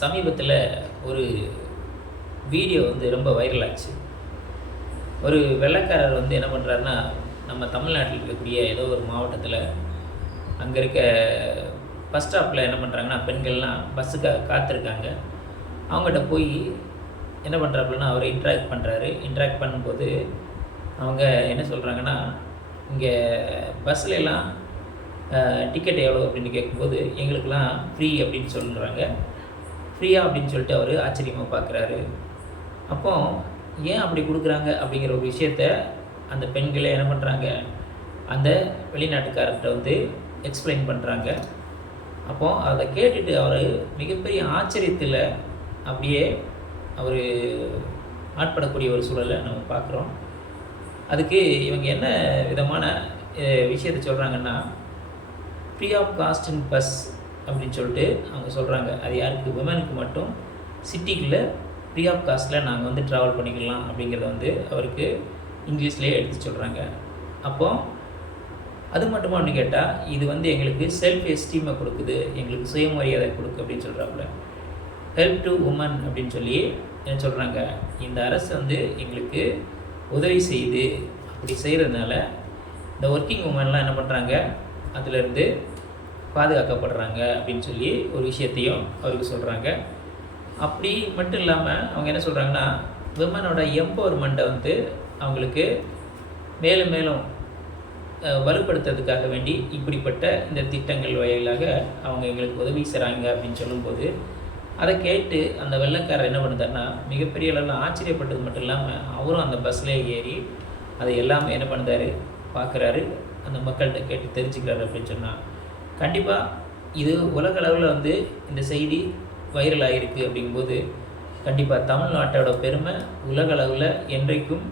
சமீபத்தில் ஒரு வீடியோ ரொம்ப வைரல் ஆச்சு. ஒரு வெள்ளைக்காரர் என்ன பண்ணுறாருன்னா, நம்ம தமிழ்நாட்டில் இருக்கக்கூடிய ஏதோ ஒரு மாவட்டத்தில் அங்கே இருக்க பஸ் ஸ்டாப்பில் என்ன பண்ணுறாங்கன்னா, பெண்கள்லாம் பஸ்ஸுக்காக காத்திருக்காங்க. அவங்ககிட்ட போய் என்ன பண்ணுறாப்புலன்னா, அவர் இன்ட்ராக்ட் பண்ணும்போது அவங்க என்ன சொல்கிறாங்கன்னா, இங்கே பஸ்ஸுலலாம் டிக்கெட் எவ்வளோ அப்படின்னு கேட்கும்போது, எங்களுக்கெல்லாம் ஃப்ரீ அப்படின்னு சொல்கிறாங்க. ஃப்ரீயா அப்படின்னு சொல்லிட்டு அவர் ஆச்சரியமாக பார்க்குறாரு. அப்போ ஏன் அப்படி கொடுக்குறாங்க அப்படிங்கிற ஒரு விஷயத்த அந்த பெண்களே என்ன பண்ணுறாங்க, அந்த வெளிநாட்டுக்காரர்கிட்ட எக்ஸ்பிளைன் பண்ணுறாங்க. அப்போது அதை கேட்டுட்டு அவர் மிகப்பெரிய ஆச்சரியத்தில் அப்படியே அவர் ஆட்படக்கூடிய ஒரு சூழலை நம்ம பார்க்குறோம். அதுக்கு இவங்க என்ன விதமான விஷயத்தை சொல்கிறாங்கன்னா, free of cost in bus அப்படின்னு சொல்லிட்டு அவங்க சொல்கிறாங்க. அது யாருக்கு? விமனுக்கு மட்டும் சிட்டிக்குள்ளே ஃப்ரீ ஆஃப் காஸ்ட்டில் நாங்கள் ட்ராவல் பண்ணிக்கலாம் அப்படிங்கிறத அவருக்கு இங்கிலீஷ்லேயே எடுத்து சொல்கிறாங்க. அப்போது அது மட்டுமா அப்படின்னு கேட்டால், இது எங்களுக்கு செல்ஃப் எஸ்டீமை கொடுக்குது, எங்களுக்கு சுயமரியாதை கொடுக்கு அப்படின்னு சொல்கிறாப்புல. ஹெல்ப் டு உமன் அப்படின்னு சொல்லி என்ன சொல்கிறாங்க, இந்த அரசு எங்களுக்கு உதவி செய்யுது. அப்படி செய்கிறதுனால இந்த ஒர்க்கிங் உமன்லாம் என்ன பண்ணுறாங்க, அதிலேருந்து பாதுகாக்கப்படுறாங்க அப்படின்னு சொல்லி ஒரு விஷயத்தையும் அவருக்கு சொல்கிறாங்க. அப்படி மட்டும் இல்லாமல் அவங்க என்ன சொல்கிறாங்கன்னா, விமனோட எம்பவர்மெண்ட்டை அவங்களுக்கு மேலும் மேலும் வலுப்படுத்துறதுக்காக வேண்டி இப்படிப்பட்ட இந்த திட்டங்கள் வாயிலாக அவங்க எங்களுக்கு உதவி செய்கிறாங்க அப்படின்னு சொல்லும்போது, அதை கேட்டு அந்த வெள்ளைக்காரர் என்ன பண்ணுறாருன்னா, மிகப்பெரிய அளவில் ஆச்சரியப்பட்டது மட்டும் இல்லாமல் அவரும் அந்த பஸ்ஸில் ஏறி அதை எல்லாமே என்ன பண்ணுறாரு, பார்க்குறாரு, அந்த மக்கள்கிட்ட கேட்டு தெரிஞ்சுக்கிறாரு அப்படின்னு சொன்னால், கண்டிப்பாக இது உலக அளவில் இந்த செய்தி வைரல் ஆகிருக்கு. அப்படிங்கும்போது கண்டிப்பாக தமிழ்நாட்டோட பெருமை உலக அளவில் என்றைக்கும்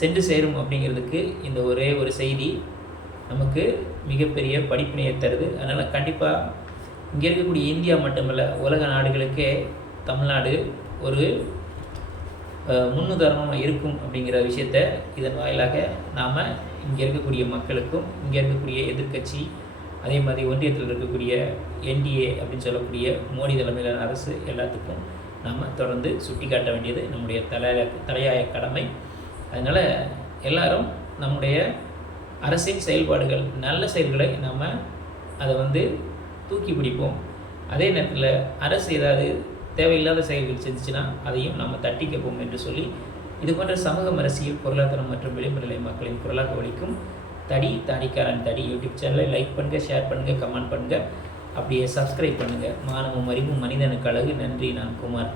சென்று சேரும் அப்படிங்கிறதுக்கு இந்த ஒரே ஒரு செய்தி நமக்கு மிகப்பெரிய படிப்பினையை தருது. அதனால் கண்டிப்பாக இங்கே இருக்கக்கூடிய இந்தியா மட்டுமல்ல, உலக நாடுகளுக்கே தமிழ்நாடு ஒரு முன்னுதாரணமாக இருக்கும் அப்படிங்கிற விஷயத்த இதன் வாயிலாக நாம் இங்கே இருக்கக்கூடிய மக்களுக்கும், இங்கே இருக்கக்கூடிய எதிர்க்கட்சி, அதே மாதிரி ஒன்றியத்தில் இருக்கக்கூடிய என்டிஏ அப்படின்னு சொல்லக்கூடிய மோடி தலைமையிலான அரசு எல்லாத்துக்கும் நாம் தொடர்ந்து சுட்டி காட்ட வேண்டியது நம்முடைய தலையாய கடமை. அதனால் எல்லாரும் நம்முடைய அரசின் செயல்பாடுகள், நல்ல செயல்களை நாம் அதை தூக்கி பிடிப்போம். அதே நேரத்தில் அரசு ஏதாவது தேவையில்லாத செயல்கள் செஞ்சுச்சுன்னா அதையும் நம்ம தட்டி கேட்போம் என்று சொல்லி, இது போன்ற சமூக அரசியல், பொருளாதாரம் மற்றும் விளிம்பு நிலை மக்களின் குரலாக ஒலிக்கும் தாடிக்காரன் தடி யூடியூப் சேனலை லைக் பண்ணுங்கள், ஷேர் பண்ணுங்கள், கமெண்ட் பண்ணுங்கள், அப்படியே சப்ஸ்கிரைப் பண்ணுங்கள். மானமும் அறிவும் மனிதனுக்கு அழகு. நன்றி. நான் குமார்.